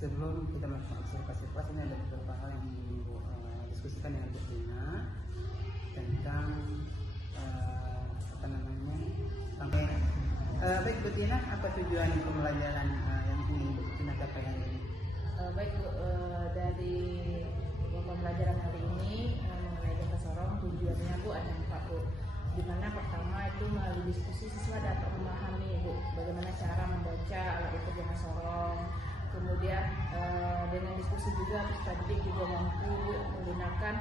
sebelum kita melakukan observasi kelas, ini ada beberapa hal yang ingin Ibu diskusikan dengan Bu Tina tentang apa namanya sampai baik Bu Tina, apa tujuan pembelajaran yang ingin Bu Tina capai hari ini? Baik Bu, dari pembelajaran hari ini mengenai jangka sorong, tujuannya Bu ada 4 Bu. Di mana pertama itu melalui diskusi siswa dapat memahami Bu bagaimana cara membaca alat ukur jangka sorong. Kemudian dengan diskusi juga peserta didik juga mampu menggunakan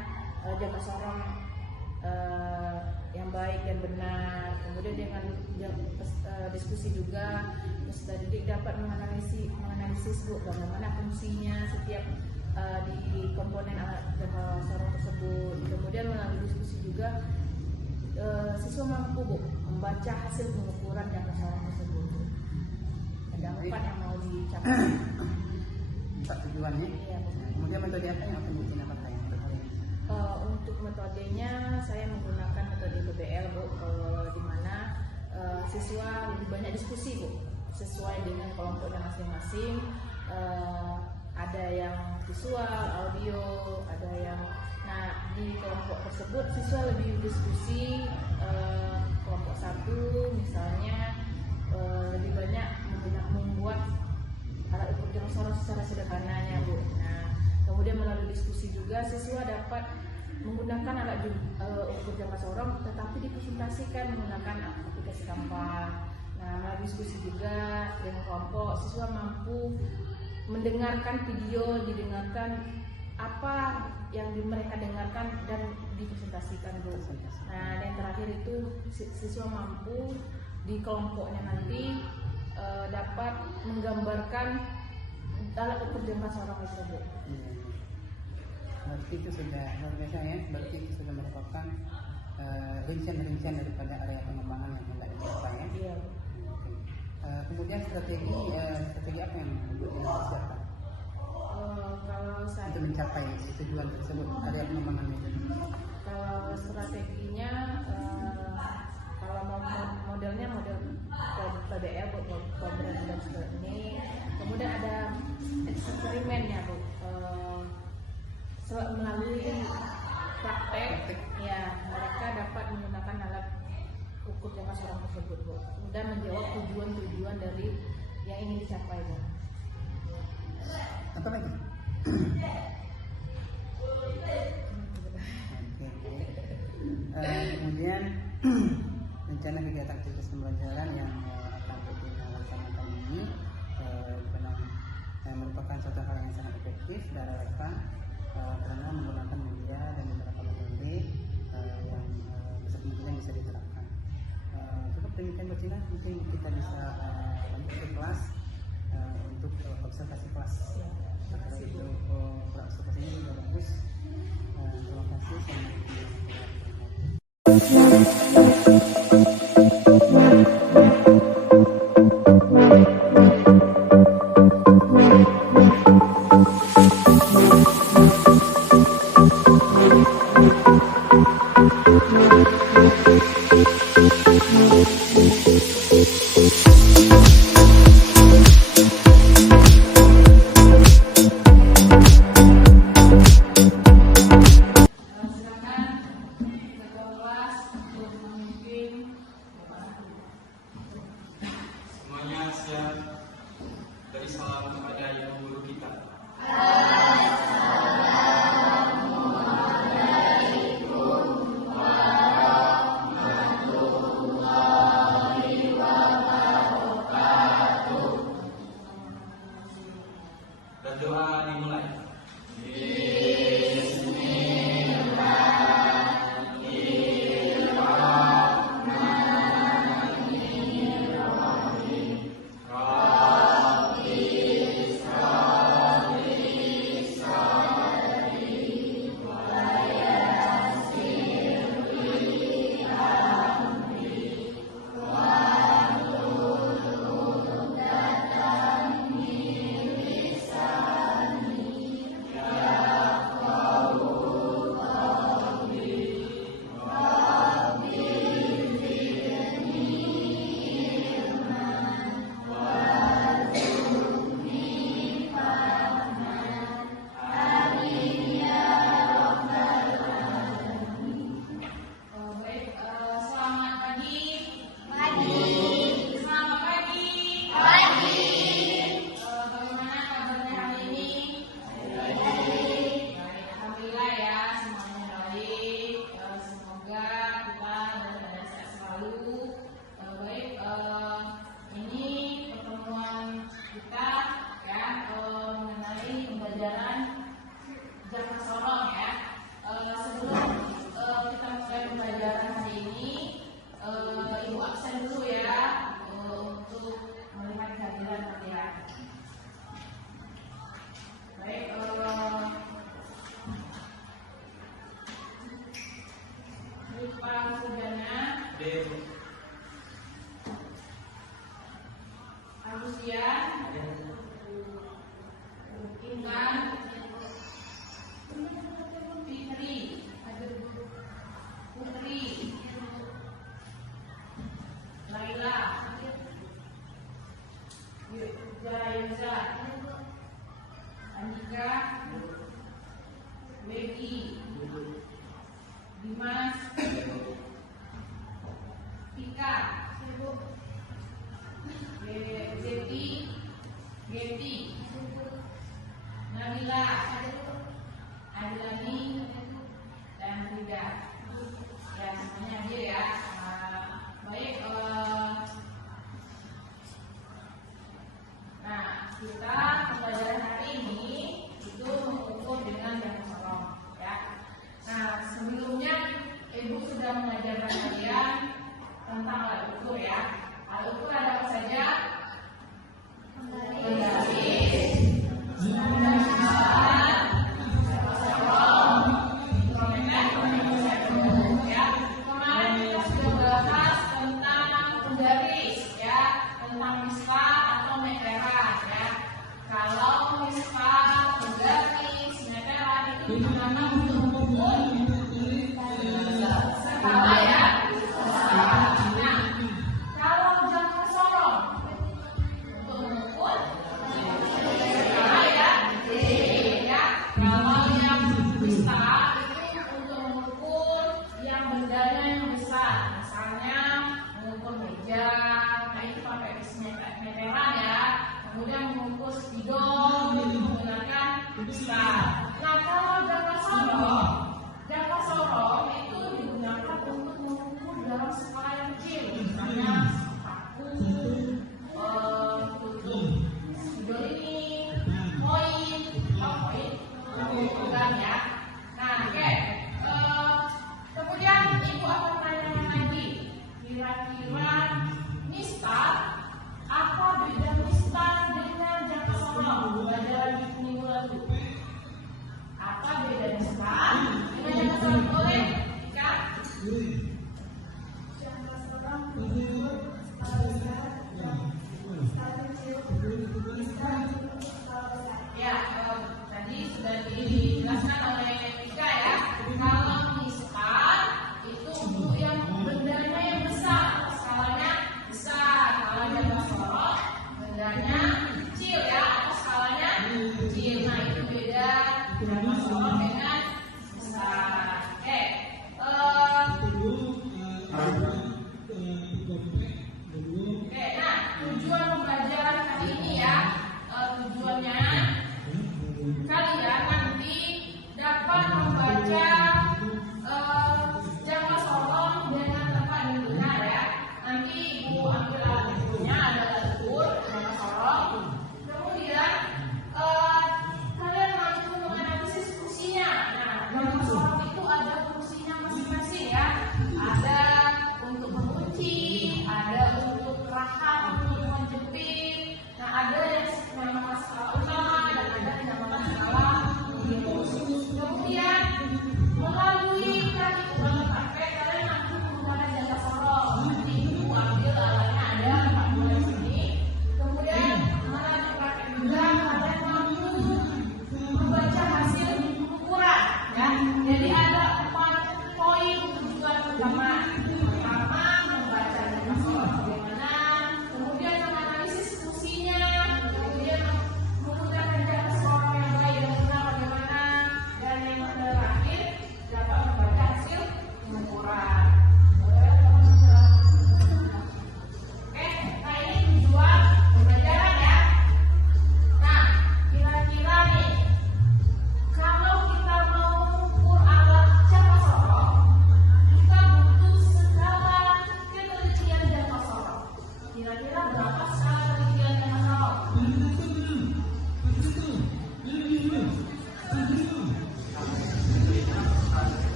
jangka sorong yang baik dan benar. Kemudian dengan diskusi juga peserta didik dapat menganalisis Bu bagaimana fungsinya setiap di komponen alat jangka sorong tersebut. Kemudian melalui diskusi juga siswa mampu Bu membaca hasil pengukuran jangka sorong tersebut. Ada 4 yang mau dicapai. 4 tujuannya. Iya, Kemudian metode apa yang akan Bu Tina pakai untuk hari ini? Untuk metodenya saya menggunakan metode PBL Bu, di mana siswa lebih banyak diskusi Bu sesuai dengan kelompoknya masing-masing. Ada yang visual, audio, ada yang di kelompok tersebut siswa lebih diskusi. Kelompok 1 misalnya lebih banyak membuat alat ukur jangka sorong secara sederhananya Bu. Nah, kemudian melalui diskusi juga siswa dapat menggunakan alat ukur jangka sorong tetapi dipresentasikan menggunakan aplikasi Canva. Nah, melalui diskusi juga dengan kelompok siswa mampu mendengarkan video, didengarkan apa yang mereka dengarkan dan dipresentasikan Bu. Nah, dan yang terakhir itu siswa mampu di kelompoknya nanti dapat menggambarkan alat ukur jangka sorong tersebut. Berarti itu sudah luar biasa ya. Berarti itu sudah merupakan rincian-rincian daripada area pengembangan yang hendak dicapai ya. Iya. Kemudian strategi apa yang Bu Tina persiapkan Kalau saya untuk mencapai tujuan tersebut, area pengembangan itu? Kalau strateginya, kalau modelnya model PBL Bu, program dan ini. Kemudian ada eksperimennya Bu, melalui praktek ya mereka dapat menggunakan alat ukur jangka sorong tersebut Bu, dan menjawab tujuan-tujuan dari yang ingin dicapai Bu. Apa lagi? Kemudian rencana kegiatan aktivitas pembelajaran yang akan kita laksanakan ini merupakan suatu hal yang sangat efektif dan relevan karena menggunakan media dan beberapa metode yang besar kemungkinan bisa diterapkan. Cukup demikian Bu Tina, mungkin kita bisa lanjut ke kelas untuk observasi kelas. Kalau itu observasinya sudah bagus. Terima kasih. Silakan ketua kelas untuk memimpin Agustian, Intan, Fitri, Putri, Laila, Jayza, Andika, Becky, Dimas, Tika, Geti, Nabila, Adilani, dan Rida. Ya, semuanya hadir ya. Baik. Nah, kita pembelajaran hari ini itu mengukur dengan yang sorong, ya. Nah, sebelumnya Ibu sudah mengajarkan kalian tentang alat ukur ya. Alat ukur ada apa saja? Skala ya. Nah, kalau jam kosong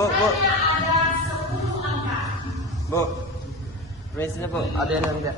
Bu, prinsipnya Bu, ada yang enggak?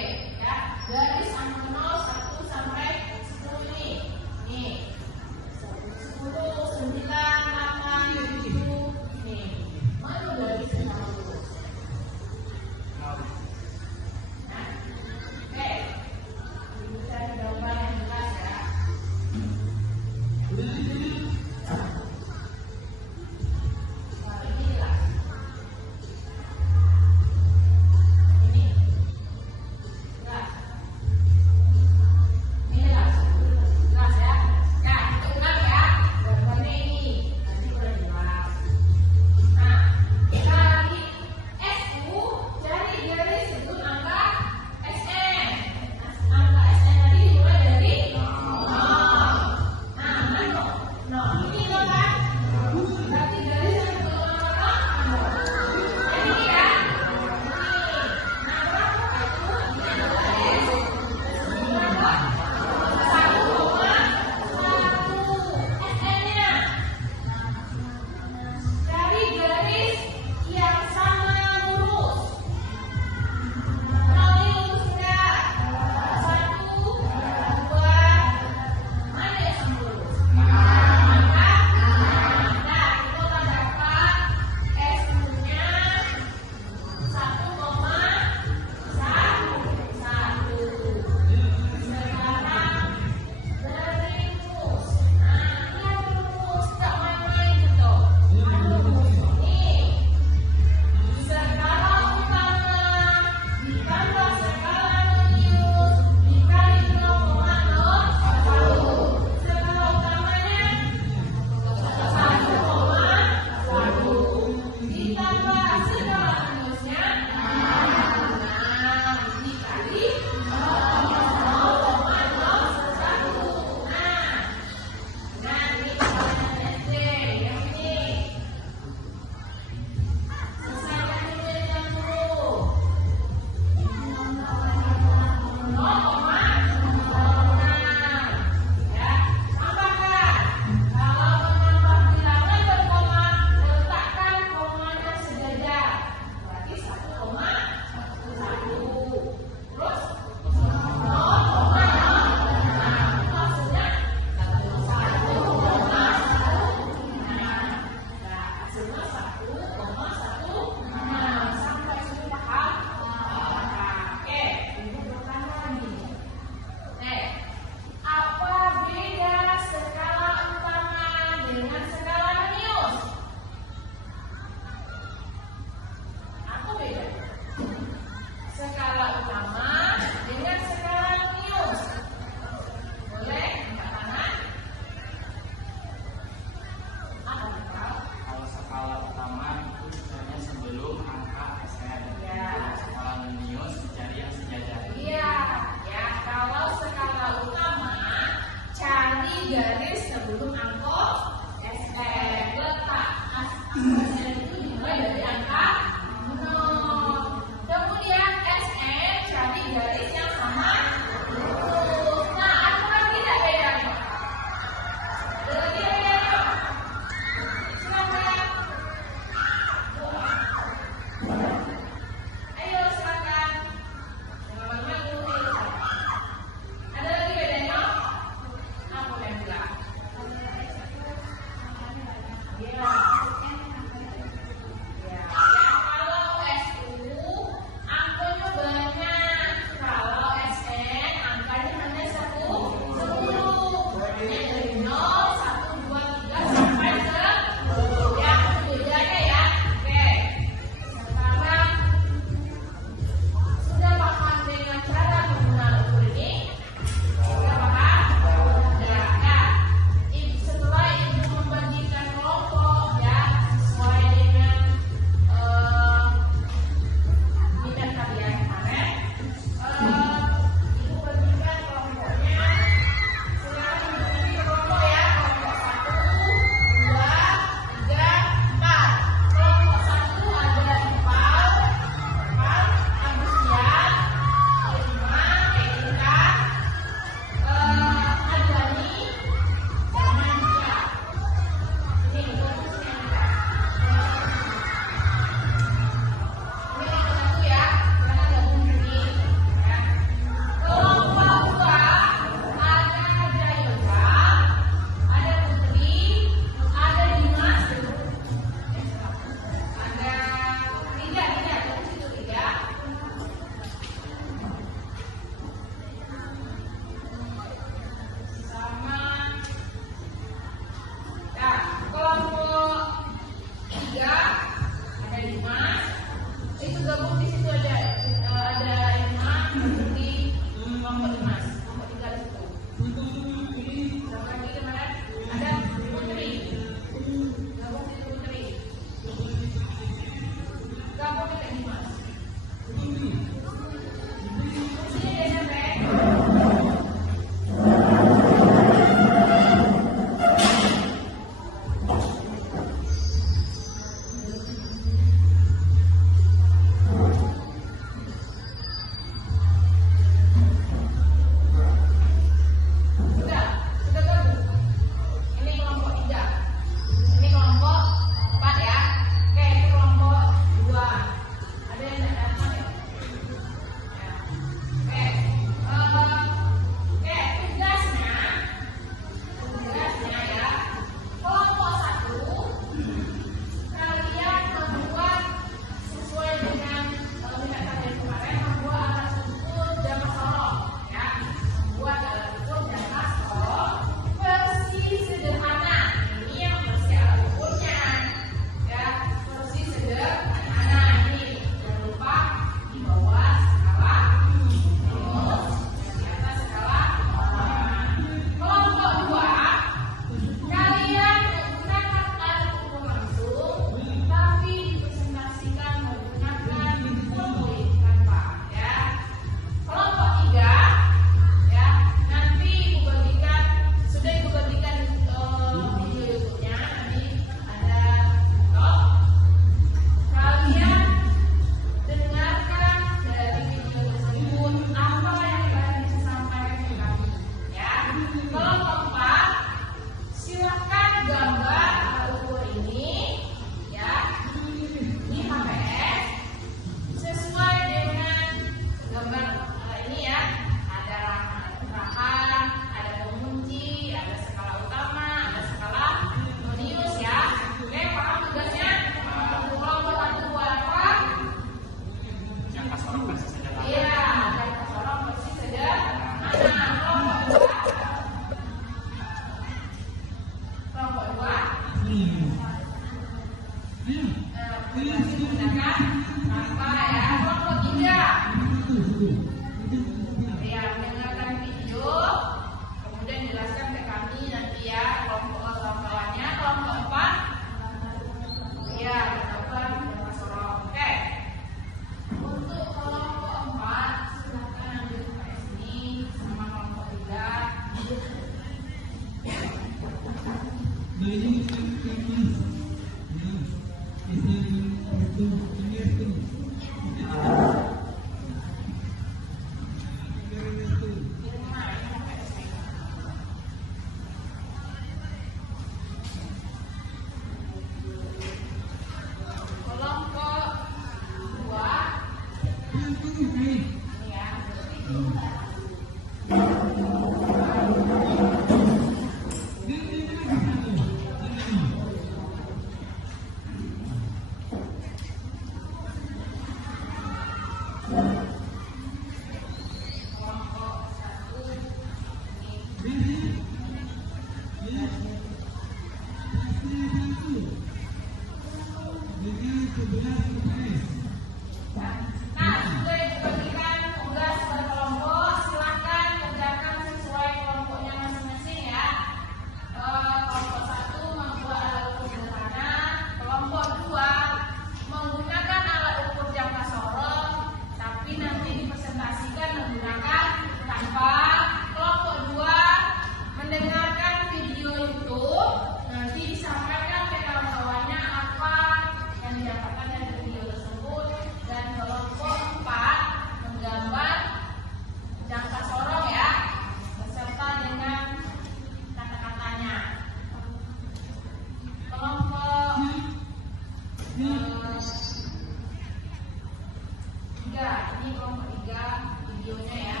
3. Ini kelompok 3 videonya ya.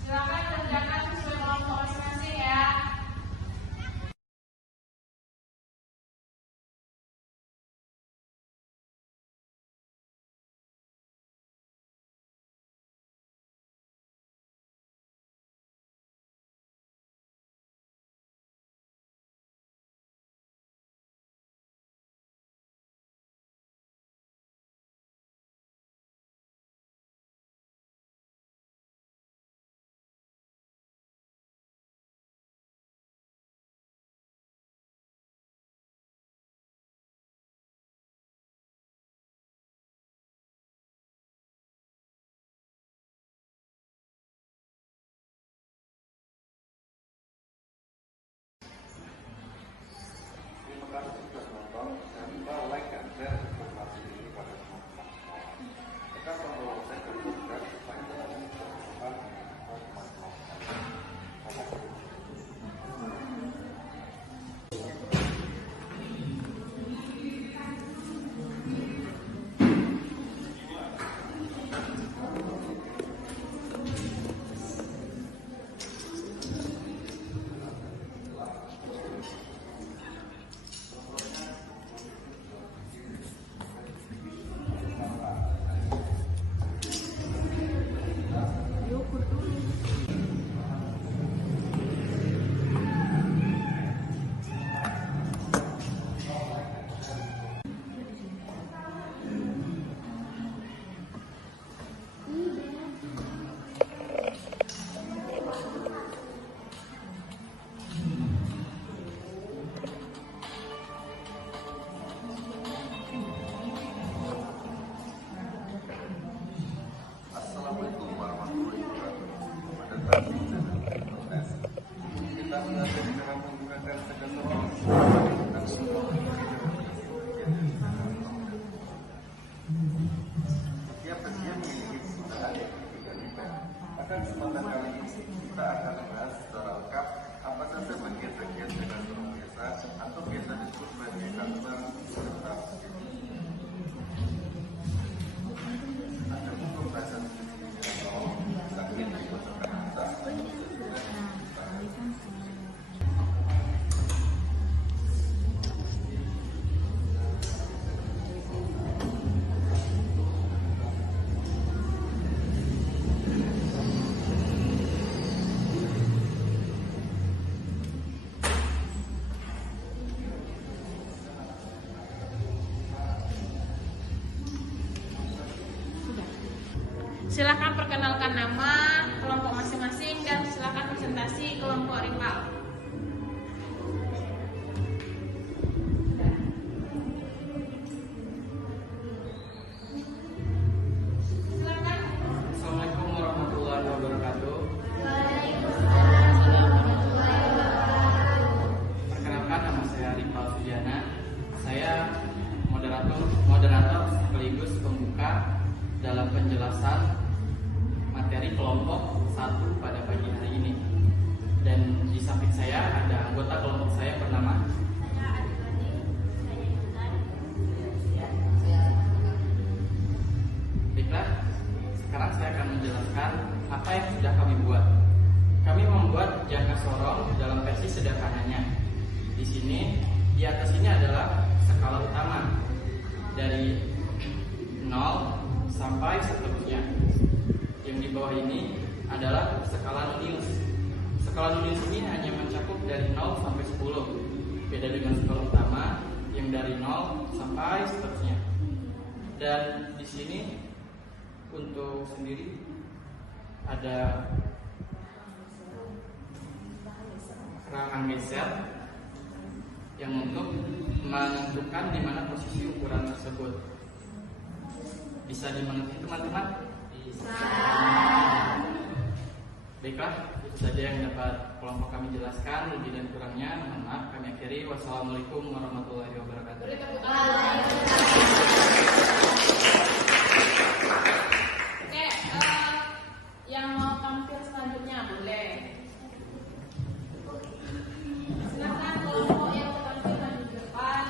Silakan kerjakan sesuai kelompok masing-masing ya. Setiap bagian memiliki kesudahan yang berbeda-beda. Pada kesempatan kali ini kita akan membahas secara lengkap apa saja bagian-bagian tegastronom biasa atau biasa disebut sebagai kanker serta ada untuk bahasa bagian dari kotoran atas Silakan perkenalkan nama kelompok masing-masing dan silakan presentasi kelompok rival. Silakan. Assalamualaikum warahmatullahi wabarakatuh. Perkenalkan, nama saya Rival Sujana. Saya moderator sekaligus pembuka dalam penjelasan materi kelompok 1 pada pagi hari ini. Dan di samping saya ada anggota kelompok saya bernama Baiklah, sekarang saya akan menjelaskan apa yang sudah kami buat. Kami membuat jangka sorong dalam versi sederhananya. Di sini, di atas ini adalah skala utama dari 0 sampai seterusnya. Yang di bawah ini adalah skala Nonius. Skala Nonius ini hanya mencakup dari 0 sampai 10. Beda dengan skala utama yang dari 0 sampai seterusnya. Dan di sini untuk sendiri ada kerangan geser yang untuk menentukan di mana posisi ukuran tersebut. Bisa dimengerti teman-teman? Bisa. Baiklah, itu saja yang dapat kelompok kami jelaskan. Lebih dan kurangnya mohon maaf kami akhiri. Wassalamualaikum warahmatullahi wabarakatuh. Oke, yang mau tampil selanjutnya boleh. Silakan kelompok yang tampil di depan.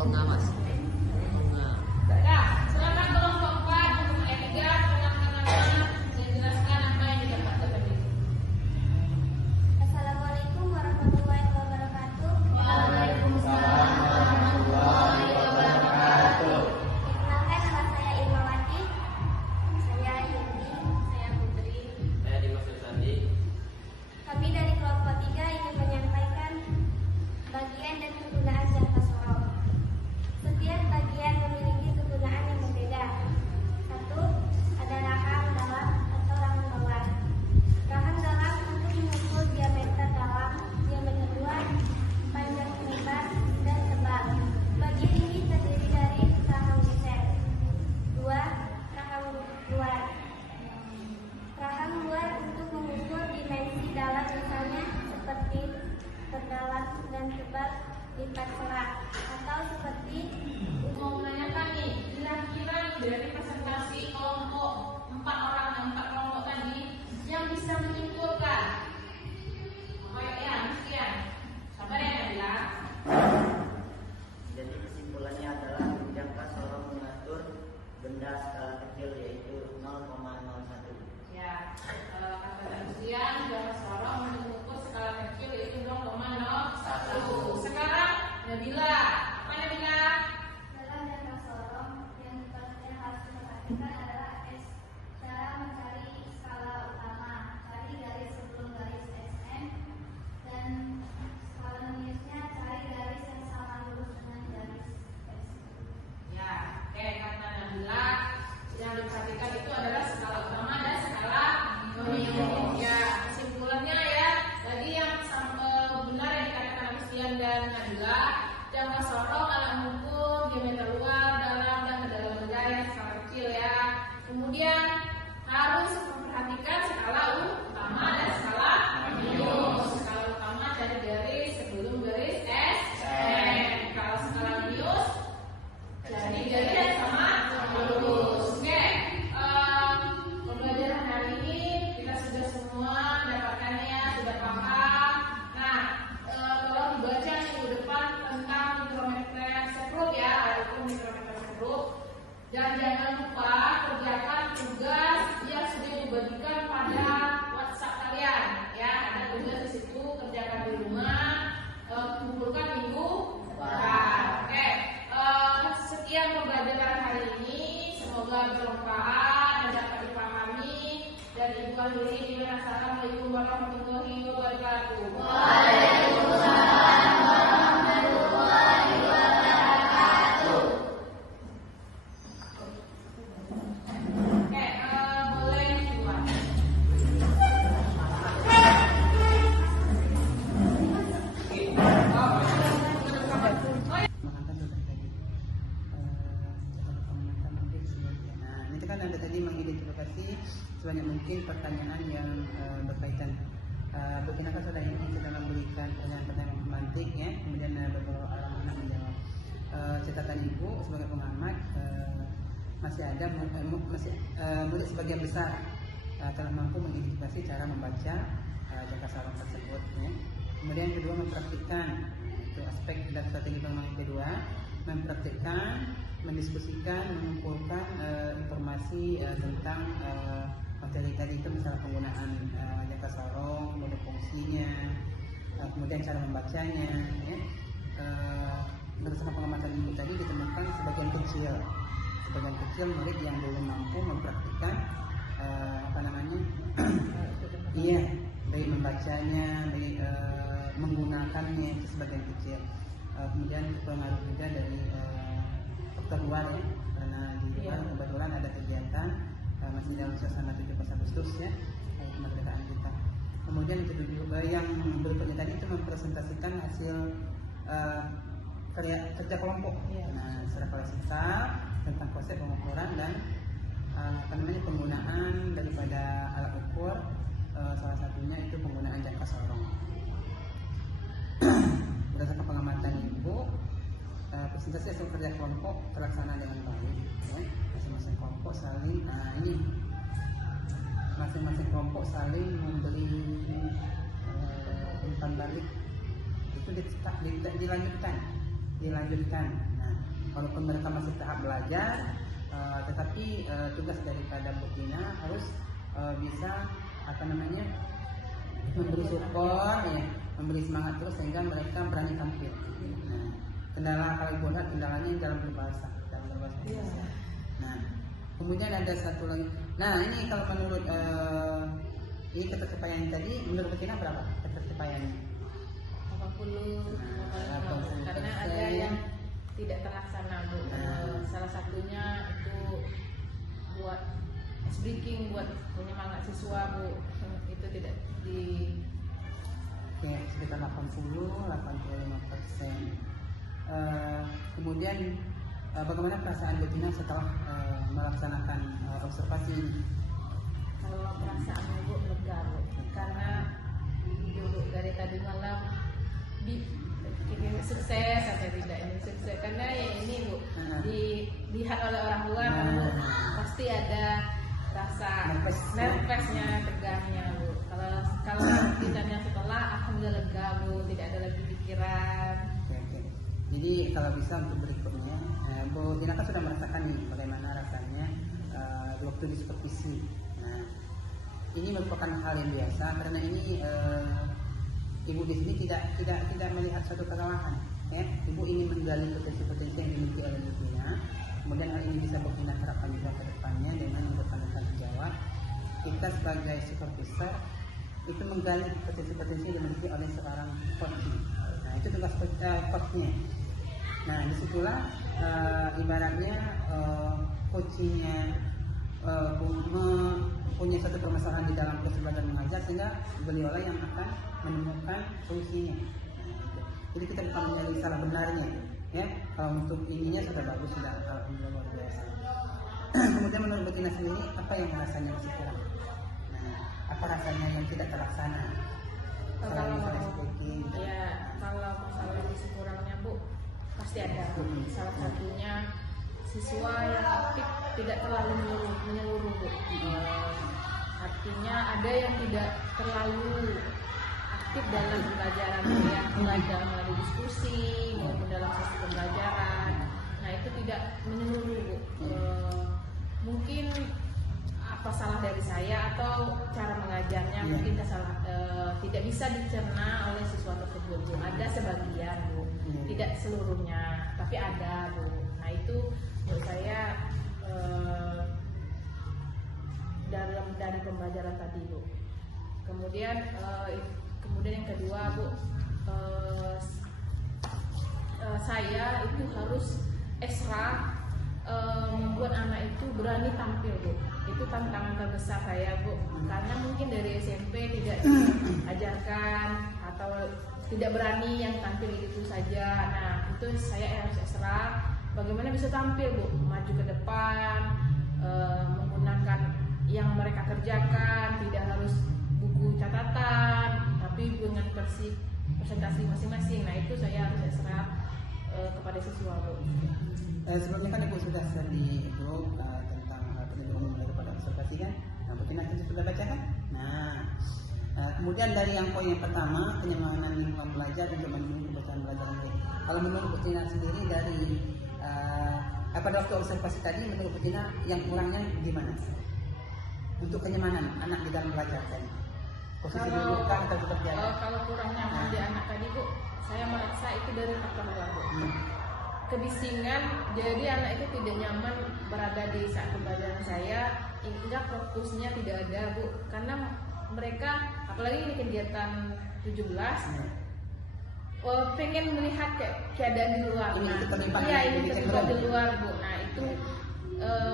pengawas. Ya, silakan kelompok 4 untuk Edgar, silakan menjelaskan apa yang didapat tadi. Assalamualaikum warahmatullahi wabarakatuh. Waalaikumsalam warahmatullahi wabarakatuh. Perkenalkan, nama saya Irmawati. Saya Yudi. Saya Putri. Saya Dimas Sandi. Kami dari kelompok 3 ingin menyampaikan bagian dan kegunaan jangka sorong. Setiap bagian memiliki kegunaan yang berbeda. Satu, ada rahang dalam atau rahang bawah. Rahang dalam untuk mengukur diameter dalam, diameter luar, panjang lebar, dan tebal. Bagian ini terdiri dari rahang geser. Dua, rahang luar. Rahang luar untuk mengukur dimensi dalam, misalnya seperti terdalam dan tebal lipat serat, atau seperti Mau menanyakan nih, kira-kira dari presentasi kelompok 4 kelompok tadi yang bisa menyimpulkan. Kayak ya, sekian. Sabar ya Nabila. Jadi kesimpulannya adalah jangka sorong mengatur benda skala kecil yaitu 0,01. Ya, kata Lucian, jangka sorong untuk mengukur skala kecil yaitu 0,01. Sekarang Nabila, apa Nabila? dalam jangka sorong yang harus diperhatikan adalah S. Cara mencari skala utama, cari garis sebelum garis SM, dan skala minusnya cari garis yang sama lurus dengan garis SM. Ya, oke, kata Nabila yang diperhatikan itu adalah skala utama dan skala minus. Ya, kesimpulannya ya, tadi yang benar yang dikatakan Lucian dan Nabila, jangka sorong alat mengukur diameter luar, dalam dan kedalaman benda yang skala kecil ya. Kemudian harus memperhatikan skala utama dan skala minus. Skala utama cari garis sebelum garis SM. Kalau skala minus jadi garis yang sama lurus. Oke, pembelajaran hari ini kita sudah semua mendapatkannya, sudah paham. Nah, tolong dibaca minggu depan tentang mikrometer sekrup ya, ataupun mikrometer sekrup. Dan jangan lupa kerjakan tugas yang sudah dibagikan pada WhatsApp kalian. Ya, ada tugas di situ, kerjakan di rumah, kumpulkan minggu depan. Oke, sekian pembelajaran hari ini. Semoga bermanfaat dan dapat dipahami. Dan Ibu akhiri dengan Assalamualaikum warahmatullahi wabarakatuh. Oke, boleh keluar. Mengangkat tadi nah itu kan ada tadi mengidentifikasi sebanyak mungkin pertanyaan yang berkaitan. Perkenalkan saudara ini sudah memberikan pertanyaan-pertanyaan pemantik ya, kemudian beberapa anak menjawab. Catatan ibu sebagai pengamat masih ada murid sebagian besar telah mampu mengidentifikasi cara membaca jangka sorong tersebut ya. Kemudian yang kedua mempraktikkan, itu aspek dan strategi pengembangan kedua, mempraktikkan, mendiskusikan, mengumpulkan informasi tentang materi tadi itu, misalnya penggunaan jangka sorong, mode fungsinya, kemudian cara membacanya ya. Bersama pengamatan ibu tadi ditemukan sebagian kecil murid yang belum mampu mempraktikkan iya, baik membacanya, baik menggunakannya, itu sebagian kecil. Kemudian pengaruh juga dari faktor luar ya, karena di luar kebetulan ada kegiatan masih dalam suasana 17 Agustus ya, kemerdekaan kita. Kemudian yang berikutnya tadi itu mempresentasikan hasil kerja kelompok. Nah, secara klasifik tentang konsep pengukuran dan penggunaan daripada alat ukur, salah satunya itu penggunaan jangka sorong. Berdasarkan pengamatan ibu, presentasi hasil kerja kelompok terlaksana dengan baik ya. Masing-masing kelompok saling memberi umpan balik, itu dilanjutkan. Nah, walaupun mereka masih tahap belajar, tetapi tugas daripada Bu Tina harus bisa memberi support, ya, memberi semangat terus sehingga mereka berani tampil. Nah, kendala kalau Ibu lihat kendalanya dalam berbahasa Indonesia. Nah, kemudian ada satu lagi. Nah, ini kalau menurut ini ketercapaian tadi, menurut Bu Tina berapa ketercapaiannya? 80, karena ada yang tidak terlaksana, Bu. Salah satunya itu buat ice breaking, buat penyemangat siswa, Bu. Itu tidak di sekitar 80-85%. Kemudian bagaimana perasaan Bu Tina setelah melaksanakan observasi ini? Kalau perasaan Ibu lega, Bu, karena dulu dari tadi malam ini sukses atau tidak ini sukses, karena ya ini, Bu, dilihat oleh orang luar, Bu, pasti ada rasa nervousnya, tegangnya, Bu. Kalau tidaknya setelah alhamdulillah lega, Bu, tidak ada lagi pikiran. Oke. Jadi kalau bisa untuk berikutnya, Bu Tina kan sudah merasakan nih bagaimana rasanya waktu di supervisi. Nah, ini merupakan hal yang biasa karena ini Ibu di sini tidak melihat suatu kesalahan, ya. Ibu ingin menggali potensi-potensi yang dimiliki oleh Bu Tina. Kemudian hal ini bisa Bu Tina terapkan juga ke depannya dengan memperpanjang tanggung jawab. Kita sebagai supervisor itu menggali potensi-potensi yang dimiliki oleh seorang coach. Nah, itu tugas coachnya. Nah, disitulah ibaratnya coachingnya punya satu permasalahan di dalam proses belajar mengajar, sehingga beliau yang akan menemukan solusinya. Nah, itu. Jadi kita bukan mencari salah benarnya, ya. Kalau untuk ininya sudah bagus, sudah alhamdulillah luar biasa. Kemudian menurut Bu Tina sendiri, apa yang rasanya masih kurang? Nah, apa rasanya yang tidak terlaksana? Kalau masalah yang kurangnya, Bu, pasti ada. Salah satunya siswa yang aktif tidak terlalu menyeluruh, Bu. Artinya ada yang tidak terlalu aktif dalam pembelajaran, ya, belajar melalui diskusi maupun dalam sesi pembelajaran. Nah, itu tidak menyeluruh, Bu. Mungkin apa salah dari saya atau cara mengajarnya mungkin tidak bisa dicerna oleh siswa tersebut, Bu. Ada sebagian, Bu, tidak seluruhnya, tapi ada, Bu. Nah, itu menurut saya dari pembelajaran tadi, Bu. Kemudian yang kedua, Bu, saya itu harus ekstra membuat anak itu berani tampil, Bu. Itu tantangan terbesar saya, Bu, karena mungkin dari SMP tidak diajarkan atau tidak berani yang tampil itu saja. Nah, itu saya harus ekstra bagaimana bisa tampil, Bu, maju ke depan, menggunakan yang mereka kerjakan, tidak harus buku catatan, tapi dengan presentasi masing-masing. Nah, itu saya harus ekstra kepada siswa, Bu. Sebelumnya kan Ibu sudah share di grup tentang pendidikan daripada observasi, kan? Nah, mungkin nanti sudah baca, kan? Nah, kemudian dari yang poin yang pertama, penyemangatan lingkungan belajar untuk mendukung kebiasaan belajar murid. Kalau menurut Bu Tina sendiri dari pada waktu observasi tadi, menurut Bu Tina yang kurangnya gimana? Untuk kenyamanan anak di dalam belajar tadi. Posisi duduk atau tetap jalan? Kalau kurang nyaman di anak tadi, Bu, saya merasa itu dari faktor luar, Bu. Kebisingan, jadi anak itu tidak nyaman berada di saat pembelajaran saya, hingga fokusnya tidak ada, Bu. Karena mereka, apalagi ini kegiatan 17, pengen melihat keadaan di luar. Ini terlibat di luar, Bu. Nah, itu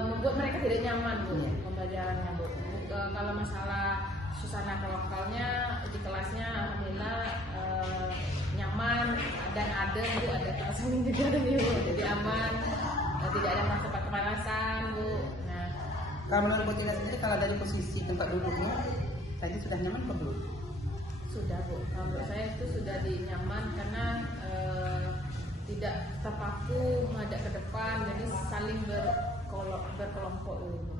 membuat mereka tidak nyaman, Bu, pembelajarannya, Bu. Kalau masalah suasana lokalnya di kelasnya, alhamdulillah nyaman dan adem, Bu, ada kelas juga ada, Bu, jadi aman, tidak ada masa kepanasan, Bu. Nah, kalau menurut Bu Tina sendiri, kalau dari posisi tempat duduknya tadi sudah nyaman atau belum? Sudah, Bu. Menurut saya itu sudah nyaman karena tidak terpaku menghadap ke depan, jadi saling berkelompok, Bu.